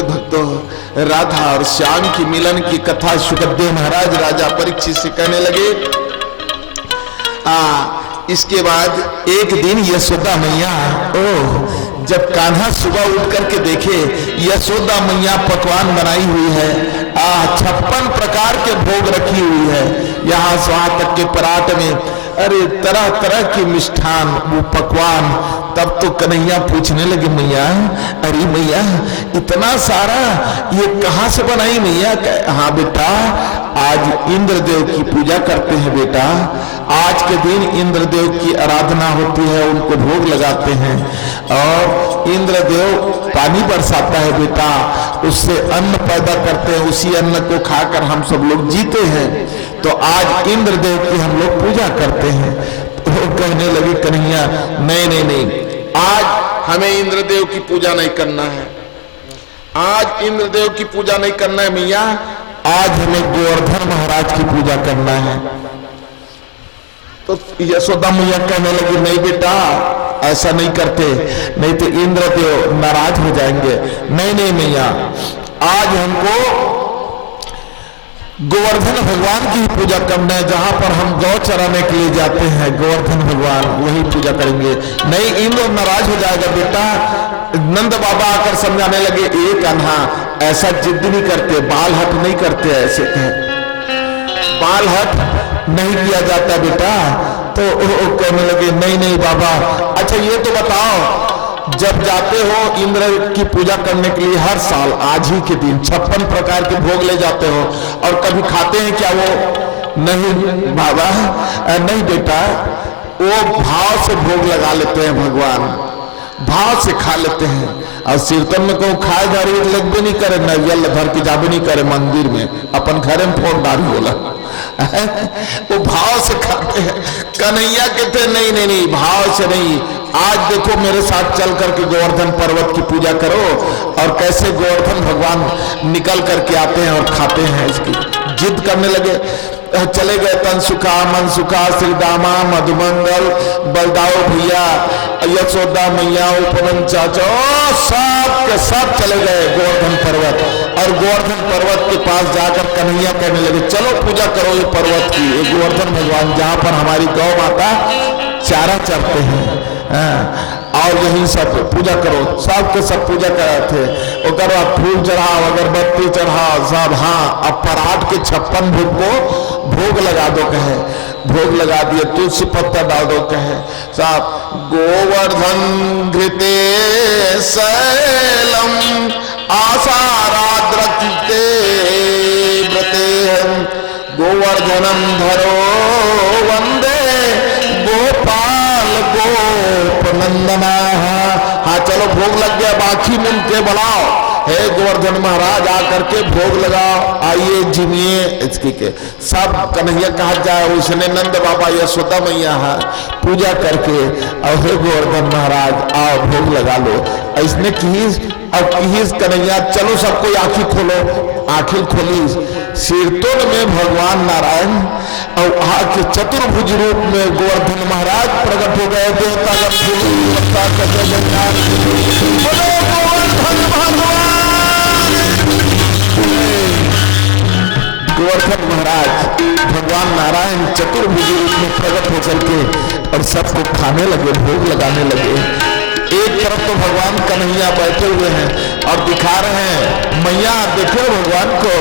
भगवत भक्तों, राधा और श्याम की मिलन की कथा शुकदेव महाराज राजा परीक्षित से कहने लगे। इसके बाद एक दिन यशोदा मैया, जब कान्हा सुबह उठ करके देखे यशोदा मैया पकवान बनाई हुई है, 56 प्रकार के भोग रखी हुई है, यहाँ से वहां तक के पराठ में अरे तरह तरह के मिष्ठान वो पकवान। तब तो कन्हैया पूछने लगे, मैया अरे मैया इतना सारा ये कहाँ से बनाई मैया? हाँ बेटा, आज इंद्रदेव की पूजा करते हैं बेटा, आज के दिन इंद्रदेव की आराधना होती है, उनको भोग लगाते हैं और इंद्रदेव पानी बरसाता है बेटा, उससे अन्न पैदा करते हैं, उसी अन्न को खाकर हम सब लोग जीते हैं, तो आज इंद्रदेव की हम लोग पूजा करते हैं। तो कहने लगे कन्हैया, नहीं नहीं नहीं, आज हमें इंद्रदेव की पूजा नहीं करना है, आज इंद्रदेव की पूजा नहीं करना है मैया, आज हमें गोवर्धन महाराज की पूजा करना है। तो यशोदा मैया कहने लगी, नहीं बेटा ऐसा नहीं करते, नहीं तो इंद्रदेव नाराज हो जाएंगे। नहीं नहीं मैया, आज हमको गोवर्धन भगवान की पूजा करना है, जहां पर हम गौ चराने के लिए जाते हैं, गोवर्धन भगवान वही पूजा करेंगे। नहीं, इंद्र नाराज हो जाएगा बेटा। नंद बाबा आकर समझाने लगे, एक कान्हा ऐसा जिद नहीं करते, बाल हट नहीं करते, ऐसे बाल हट नहीं किया जाता बेटा। तो कहने लगे, नहीं नहीं बाबा, अच्छा ये तो बताओ, जब जाते हो इंद्र की पूजा करने के लिए हर साल आज ही के दिन 56 प्रकार के भोग ले जाते हो और कभी खाते हैं क्या वो? नहीं बाबा, नहीं बेटा, वो भाव से भोग लगा लेते हैं, भगवान भाव से खा लेते हैं। और कीर्तन में कहूँ खाए धारी लग भी नहीं करे, नैवेद्य भर के जाबे नहीं करे मंदिर में, अपन घरे में फोन डाली बोला वो भाव से खाते हैं। कन्हैया कहते नहीं नहीं नहीं, भाव से नहीं, आज देखो मेरे साथ चल करके गोवर्धन पर्वत की पूजा करो और कैसे गोवर्धन भगवान निकल करके आते हैं और खाते हैं। इसकी जिद करने लगे। चले गए तन सुखा मन सुखा, श्री दामा मधुमंगल, बलदाओ भैया, यशोदा मैया, उपमन चाचा, सब के सब चले गए गोवर्धन पर्वत। और गोवर्धन पर्वत के पास जाकर कन्हैया कहने लगे, चलो पूजा करो ये पर्वत की, ये गोवर्धन भगवान जहाँ पर हमारी गौ माता चारा चरते हैं, और यही सब पूजा करो। सब के सब पूजा कर रहे थे। ओकर बाद फूल चढ़ाओ, अगरबत्ती चढ़ाओ, सब। हाँ, अब पराठ के 56 भोग को भोग लगा दो कहे, भोग लगा दिए, तुलसी पत्ता डाल दो कहे, सब। गोवर्धन घृते शैलम आसाराद्रक्ते व्रते, गोवर्धनम धरो वंदे गोपाल गोपनंदना। हाँ चलो भोग लग गया, बाकी मुन के बढ़ाओ, हे गोवर्धन महाराज आकर के भोग लगाओ, आइए जिमिए। इसकी के सब कन्हैया कहा जाए, उसने नंद बाबा यशोदा मैया पूजा करके, और हे गोवर्धन महाराज आओ भोग लगा लो। इसने की अब कन्हैया, चलो सबको आंखें खोलो। आंखें खोली, शीर्तोल में भगवान नारायण और आके चतुर्भुज रूप में गोवर्धन महाराज प्रकट हो गए। देवता गोवर्धन महाराज भगवान नारायण चतुर्भुज रूप में प्रकट हो करके और सबको खाने लगे, भोग लगाने लगे। एक तरफ तो भगवान कन्हैया बैठे हुए हैं और दिखा रहे हैं, मैया देखो भगवान को।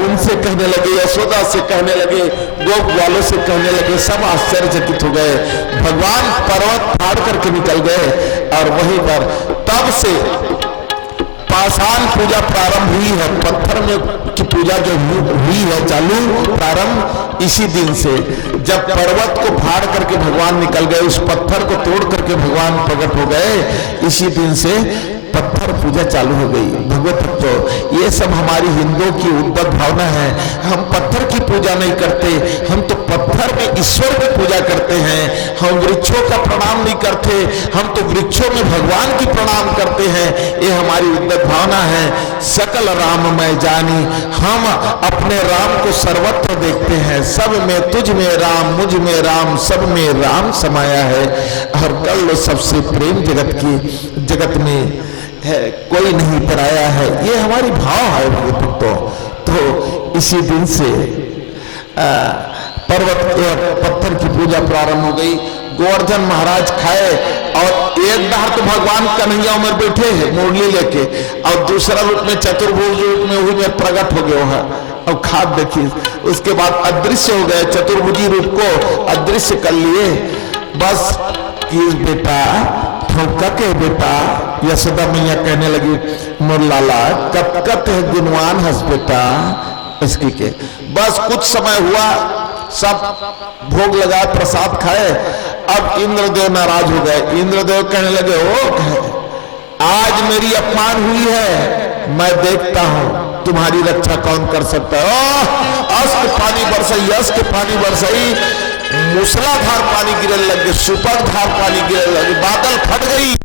उनसे कहने लगे, यशोदा से कहने लगे, गोप वालों से कहने लगे, सब आश्चर्यचकित हो गए। भगवान पर्वत फाड़ करके निकल गए और वहीं पर तब से पाषाण पूजा प्रारंभ हुई है। पत्थर में की पूजा जो हुई है चालू प्रारंभ इसी दिन से, जब पर्वत को फाड़ करके भगवान निकल गए, उस पत्थर को तोड़ करके भगवान प्रकट हो गए, इसी दिन से पत्थर पूजा चालू हो गई। भगवत भक्तों, ये सब हमारी हिंदुओं की उद्भव भावना है। हम पत्थर की पूजा नहीं करते, हम तो पत्थर में ईश्वर की पूजा करते हैं। हम वृक्षों का प्रणाम नहीं करते, हम तो वृक्षों में भगवान की प्रणाम करते हैं। ये हमारी उद्भव भावना है। सकल राम मैं जानी, हम अपने राम को सर्वत्र देखते हैं। सब में तुझ में राम, मुझ में राम, सब में राम समाया है। और कल सबसे प्रेम जगत में है, कोई नहीं पराया है, ये हमारी भाव है भक्तों। तो इसी दिन से पर्वत पत्थर की पूजा प्रारंभ हो गई। गोवर्धन महाराज खाए और एक बार तो भगवान कन्हैया में बैठे हैं मुरली लेके, और दूसरा रूप में चतुर्भुज रूप में हुई में प्रकट हो गए है। अब खाद देखिए, उसके बाद अदृश्य हो गए, चतुर्भुजी रूप को अदृश्य कर लिए। बस कि बेटा ठोका के बेटा, यशोदा मैया कहने लगी मोर लाला कत है गुणवान हंस बेटा इसकी के। बस कुछ समय हुआ, सब भोग लगाए, प्रसाद खाए। अब इंद्रदेव नाराज हो गए। इंद्रदेव कहने लगे ओ आज मेरी अपमान हुई है, मैं देखता हूं तुम्हारी रक्षा कौन कर सकता है। अस के पानी बरसाई, यश के पानी बरसाई, मूसलाधार पानी गिरने लगे, सुपरधार पानी गिरने लगे, बादल फट गई।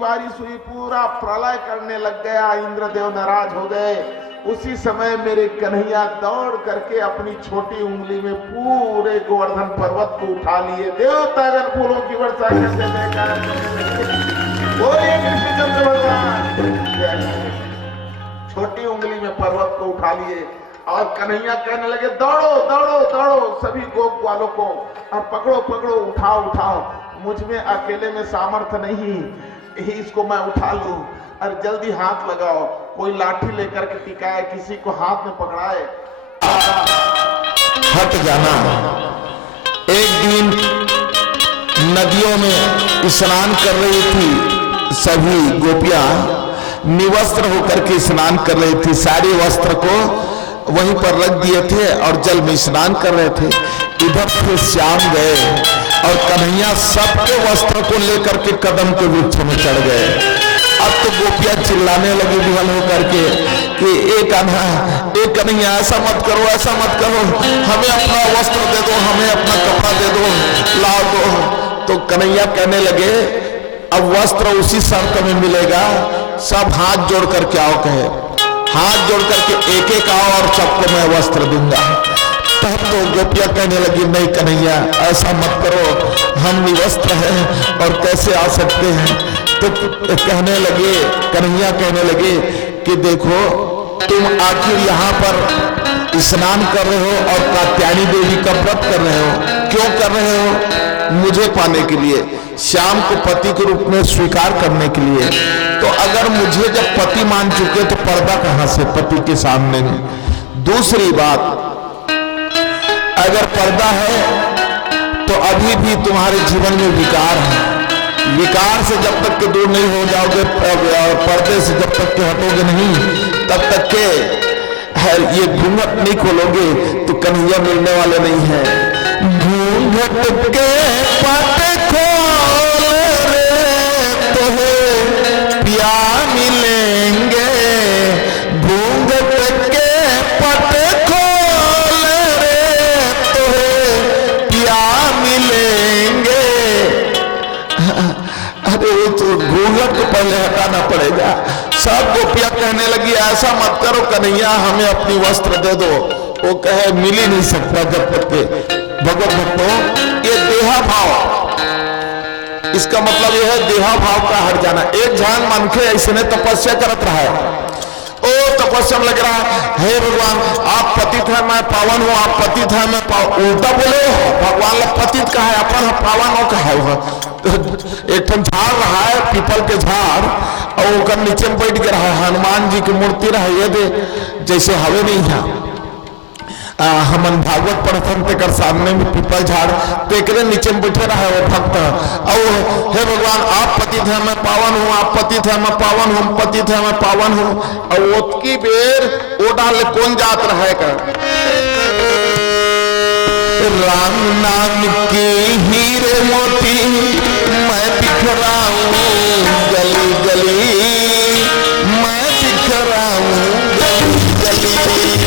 बारिश हुई, पूरा प्रलय करने लग गया, इंद्रदेव नाराज हो गए। उसी समय मेरे कन्हैया दौड़ करके अपनी छोटी उंगली में पूरे गोवर्धन पर्वत को उठा लिए। देवतागण फूलों की वर्षा करते बोलिए कृष्णचंद्र भगवान। छोटी उंगली में पर्वत को उठा लिए और कन्हैया कहने लगे दौड़ो दौड़ो दौड़ो सभी गोप वालों को, और पकड़ो पकड़ो, उठाओ उठाओ, मुझ में अकेले में सामर्थ्य नहीं, इसको मैं उठा लूं, और जल्दी हाथ लगाओ। कोई लाठी लेकर के टिकाए, किसी को हाथ में पकड़ाए। हट जाना। एक दिन नदियों में स्नान कर रही थी, सभी गोपियां निवस्त्र होकर के स्नान कर रही थी, सारे वस्त्र को वहीं पर रख दिए थे और जल में स्नान कर रहे थे। इधर से श्याम गए और कन्हैया सबके वस्त्र को लेकर के कदम के वृक्ष में चढ़ गए। अब तो गोपियां चिल्लाने लगी विहल होकर के कि एक कन्हैया ऐसा मत करो, ऐसा मत करो, हमें अपना वस्त्र दे दो, हमें अपना कपड़ा दे दो, लाओ दो। तो कन्हैया कहने लगे अब वस्त्र उसी शर्त में मिलेगा, सब हाथ जोड़ करके आओ। कहे हाथ जोड़ करके एक एक आओ और सबको मैं वस्त्र दूंगा। तब तो गोपियां कहने लगी नहीं कन्हैया ऐसा मत करो, हम निवस्त्र हैं और कैसे आ सकते हैं। तो कहने लगे, कन्हैया कहने लगे कि देखो तुम आखिर यहाँ पर स्नान कर रहे हो और कात्यायनी देवी का व्रत कर रहे हो, क्यों कर रहे हो? मुझे पाने के लिए, श्याम को पति के रूप में स्वीकार करने के लिए। तो अगर मुझे जब पति मान चुके तो पर्दा कहां से पति के सामने में। दूसरी बात, अगर पर्दा है तो अभी भी तुम्हारे जीवन में विकार है, विकार से जब तक के दूर नहीं हो जाओगे, पर्दे से जब तक के हटोगे नहीं, तब तक के ये घूंघट नहीं खोलोगे तो कन्हैया मिलने वाले नहीं है। घूंघट के पट खोल रे तो पिया मिलेंगे, घूंघट के पट खोल रे तो पिया मिलेंगे। अरे वो तो घूंघट को पहले हटाना पड़ेगा। सब गोपियां कहने लगी ऐसा मत करो कन्हैया, हमें अपनी वस्त्र दे दो। वो कहे मिल ही नहीं सकता जब तक के। भगवत भक्तों, ये देहा भाव, इसका मतलब यह है देहा भाव का हट जाना। एक झान मनखे ऐसे ने तपस्या करत रहा है, ओ तपस्या में लग रहा है, हे भगवान आप पतित है मैं पावन हूँ, आप पतित है मैं पावन। उल्टा बोले भगवान लोग पतित का है, अपन पावन हो का है। एक ठन झाड़ रहा है पीपल के झाड़, और वो नीचे में बैठ के रहा, हनुमान जी की मूर्ति रहा, ये दे जैसे हवे नहीं था। हमन भागवत पढ़थन तेकर सामने में पीपल झाड़ तेकरे नीचे में बैठे रहा वो भक्त और हे भगवान आप पतित है मैं पावन हूँ, आप पतित है मैं पावन हूँ, पतित है मैं पावन हूँ। और ओतकी बेर ओ डाल कौन जात रहे का राम नाम के हीरे मोती मैं बिखराऊं गली गली, मैं बिखराऊं गली गली।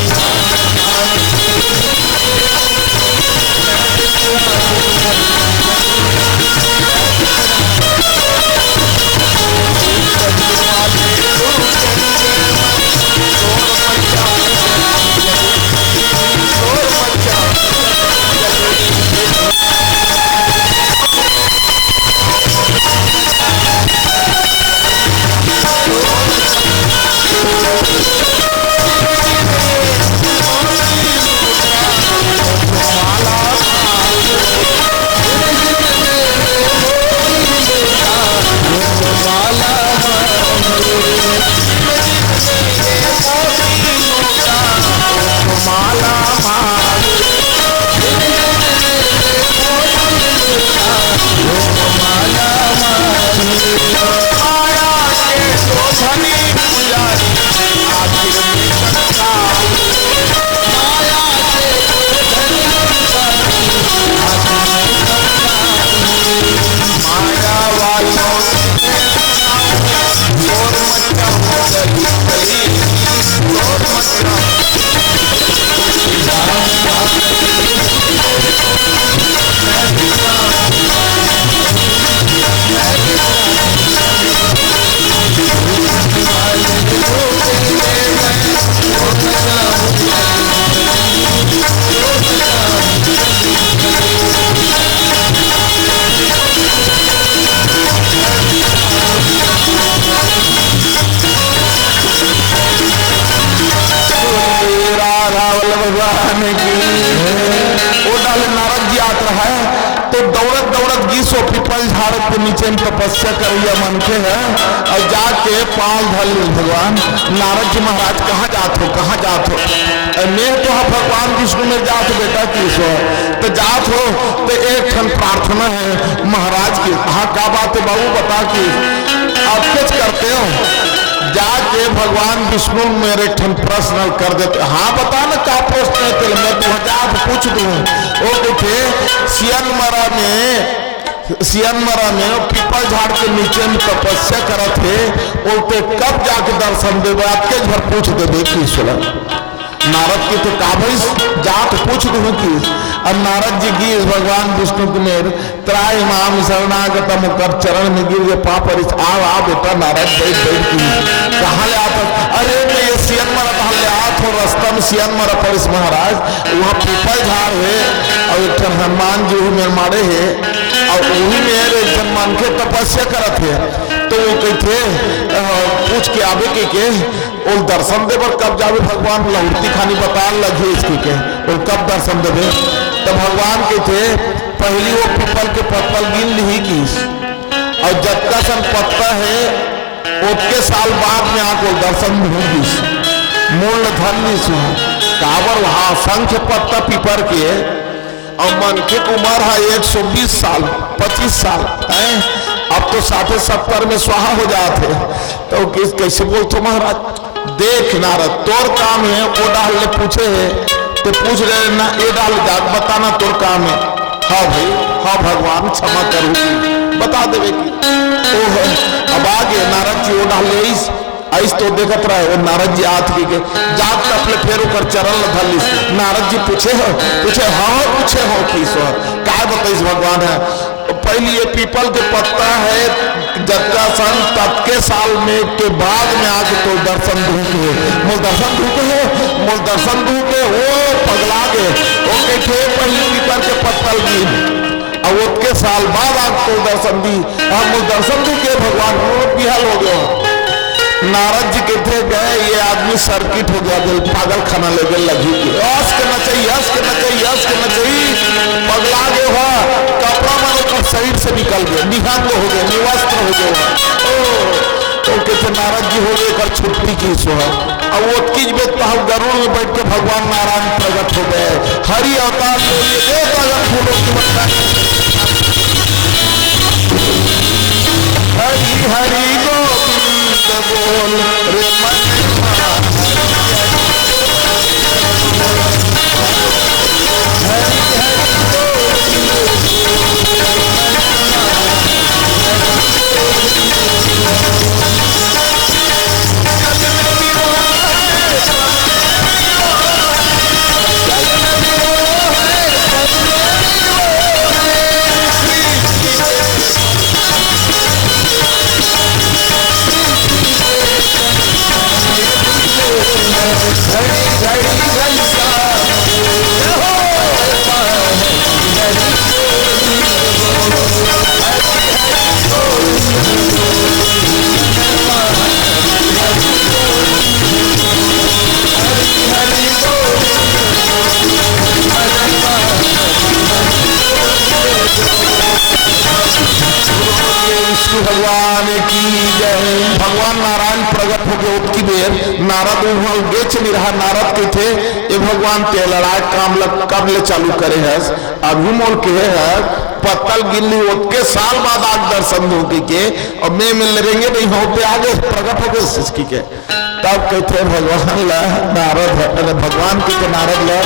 पीपल झाड़ के नीचे में तपस्या करिए मन के है और जाके पांव धर ली भगवान। नारद जी महाराज कहाँ जात हो, कहाँ जात हो? मैं तो हाँ भगवान विष्णु में जात हो बेटा किसो तो जात हो तो एक ठन प्रार्थना है महाराज की। हाँ क्या बात है बाबू बता कि आप कुछ करते हो? जाके भगवान विष्णु मेरे ठन प्रश्न कर देते। हाँ बता ना क्या प्रश्न है तेरे, मैं 2000 पूछ दूँ। वो देखे सियनमरा में पीपल झाड़ के नीचे में तपस्या करत है, बोलते कब जाके दर्शन देवे? आपके घर पूछ देवे की सुना नारद की तो काबिज जात पूछ दूँ की। अब नारद जी गिर भगवान विष्णु कुमार त्राय माम शरणागत मुकर चरण में गिर गए पाप आ बेटा नारद बैठ बैठ की कहाँ ले आता? अरे मैं ये सियनमरा कहाँ ले आत हो? रास्ता में सियनमरा परिस महाराज वहाँ पीपल झाड़ है और एक हनुमान जी मेरे मारे है और वही मेरे मन के तपस्या करत है। तो वो कहते पूछ के आवे के और दर्शन देवे कब जावे भगवान? लौटी खानी बता लगी इसकी के और कब दर्शन देवे? तो भगवान कहते पहली वो पीपल के पत्तल गिन ली की और जब का सन पत्ता है उसके साल बाद में आको दर्शन होगी मूल धन्य सुन काबर वहां असंख्य पत्ता पीपर के और मन की उम्र है 120 साल 25 साल है। अब तो 60-70 में स्वाहा हो जाते तो कैसे बोलते महाराज? देख नारद तोर काम है वो डाल ले पूछे है तो पूछ रहे ना ये डाल जाग बताना तोर काम है। हाँ भाई हाँ भगवान क्षमा करूँ बता देवे की ओह। अब आगे नारद जी वो डाल ले ऐस तो देखत रहे वो नारद जी आत की के जात अपने फेर कर चरण धली। नारद जी पूछे हाँ पूछे हो की सो क्या बताइस भगवान है? पहली ये पीपल के पत्ता है जत्ता सन तब के साल में के बाद में आके तो दर्शन धूके मोल दर्शन धूके वो पगला गए वो कहते पहली पीपल के पत्तल दी और उसके साल बाद आके तो दर्शन दी हम दर्शन धूके भगवान वो बिहाल हो गया। नारद जी कहते गए ये आदमी सर्किट हो गया दिल पागल खाना लेके लगी हंस के नचाई पगला गए हुआ कपड़ा मारे शरीर से निकल गए निहंग हो गए निवस्त्र हो गए। तो कहते थे नारद जी हो गए कर छुट्टी की सुहा। अब वो किज बेत गरुड़ में बैठ के भगवान नारायण प्रकट हो गए, हरि अवतार ले लिए अगर फूलों की बरसात। हरि हरि गोविंद बोल रे भगवान की जय। भगवान नारायण प्रकट हो गए उतकी बेर नारद बेच नहीं रहा। नारद के थे ये भगवान ते लड़ाई काम कब ले चालू करे है अभी मोल के है पत्तल गिल्ली उतके साल बाद आग दर्शन दो के और मैं मिल लेंगे नहीं होते आगे प्रकट हो गए सिसकी के। तब कहते भगवान ला नारद भगवान के नारद ला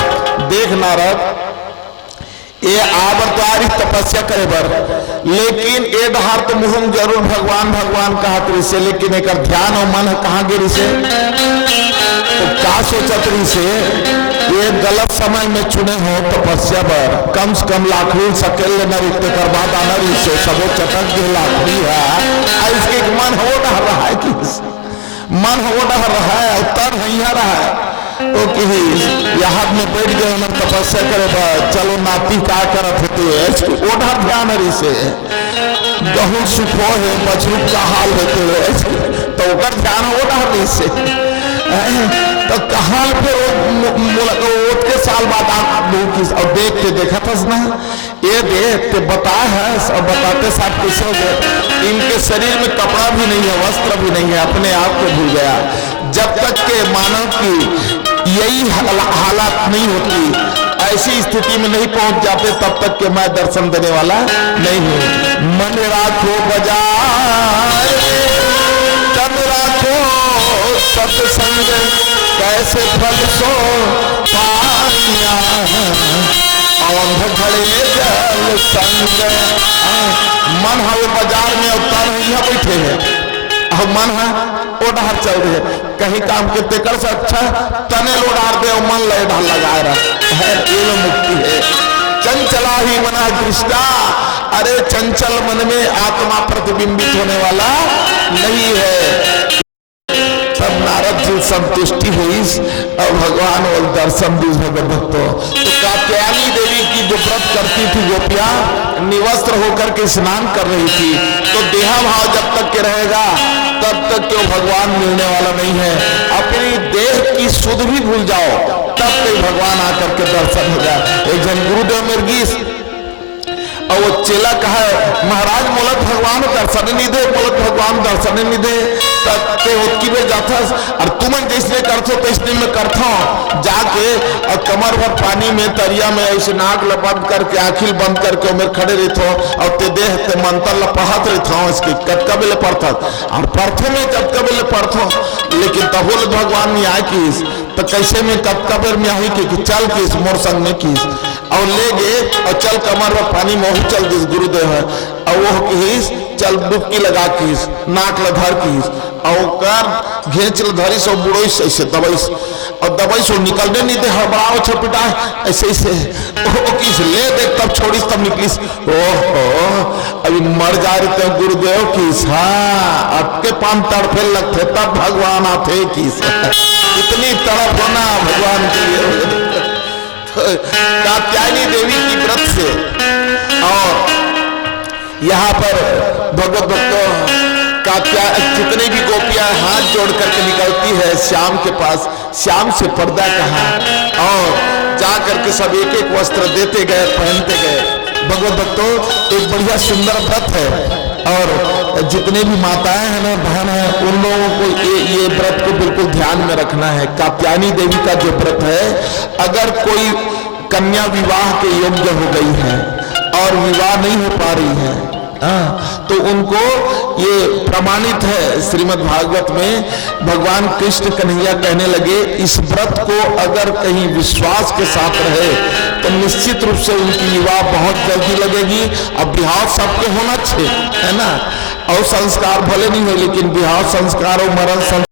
देख नारद ये आबर तो आ रही तपस्या करे बर, लेकिन ए डहार तो मुहम जरूर भगवान भगवान कहा रही से, लेकिन एक ध्यान और मन कहाँ गिरी से तो क्या सोचत रही से ये गलत समय में चुने हो तपस्या बर कम से कम लाखड़ी सकेल लेना रिश्ते कर बाद आना रही से सबो चटक के लाखड़ी है इसके मन हो डर रहा है कि मन हो डर रहा है उत्तर नहीं आ रहा है तो कि यहाँ में बैठ गए उन्हें तपस्या करे चलो नाती का करत होते ओढ़ा ध्यान रही से गहू सुखो है बछरू का हाल होते तो ओकर ध्यान ओढ़ा रही से तो कहाँ पे ओट के साल बाद आप और देख के देखा था ना ये देख के बता है और बताते साथ कैसे हो गए इनके शरीर में कपड़ा भी नहीं है वस्त्र भी नहीं है अपने आप को भूल गया। जब तक के मानव की यही हालात नहीं होती ऐसी स्थिति में नहीं पहुंच जाते तब तक के मैं दर्शन देने वाला नहीं हूं। मन राखो बजाय तन राखो सत्संग कैसे फल सो पानिया औंध घड़े जल संग। मन है वो बाजार में अवतार यहाँ बैठे हैं और मन है ओढ़ार चल रहे कहीं काम के तेकर से अच्छा तने लोडार दे और मन ले ढाल लगाए रहा है ये मुक्ति है। चंचला ही मना कृष्णा अरे चंचल मन में आत्मा प्रतिबिंबित होने वाला नहीं है। तब नारद जी संतुष्टि हुई और भगवान और दर्शन दी भक्तों। तो कात्यायनी देवी की जो व्रत करती थी गोपियां निवस्त्र होकर के स्नान कर रही थी तो देहा भाव जब तक के रहेगा तब तक तो भगवान मिलने वाला नहीं है। अपनी देह की सुध भी भूल जाओ तब तक भगवान आकर के दर्शन हो जाए। एक जन गुरुदेव मिर्गीस और वो चेला कहा महाराज मोलक भगवान दर्शन नहीं दे मोलक भगवान दर्शन नहीं दे की में जाता और तुम जिसने करते तो इसने में करता जाके और कमर भर पानी में तरिया में ऐसे नाक बंद करके आखिल बंद करके मैं खड़े रहते हो और ते देह ते मंत्र पढ़त रहता हूँ इसकी कटकबे पढ़ता और पढ़ते में कटकबे पढ़ता लेकिन तब भगवान ने आए किस तो कैसे में कटकबे में आई कि चल किस मोर संग में किस और ले गए और चल कमर में पानी में ही चल दिस गुरुदेव है और वो किस चल डुबकी लगा किस नाक लधर किस और कर घेच धरी सो बुढ़ो ऐसे दबाई और दबाई सो निकलने नहीं दे हड़बड़ाओ छपिटा ऐसे ऐसे किस ले देख तब छोड़ीस तब निकलीस ओहो अभी मर जा रहे थे गुरुदेव किस हाँ आपके पान तड़फे लगते तब भगवान आते किस इतनी तड़प होना भगवान की कात्यायनी देवी की व्रत से। और यहाँ पर भगवत भक्तों जितने भी गोपियां हाथ जोड़ करके निकलती है श्याम के पास श्याम से पर्दा कहा और जा करके सब एक एक वस्त्र देते गए पहनते गए। भगवत भक्तों एक बढ़िया सुंदर व्रत है और जितने भी माताएं हैं ना बहन है उन लोगों कोई ये व्रत को बिल्कुल ध्यान में रखना है। कात्यायनी देवी का जो व्रत है, अगर कोई कन्या विवाह के योग्य हो गई है और विवाह नहीं हो पा रही है, तो उनको ये प्रमाणित है श्रीमद् भागवत में। भगवान कृष्ण कन्हैया कहने लगे इस व्रत को अगर कहीं विश्वास के साथ रहे तो निश्चित रूप से उनकी विवाह बहुत जल्दी लगेगी। अब विवाह सबके होना चाहिए, है ना। और संस्कार भले नहीं हो, लेकिन विवाह संस्कार और मरण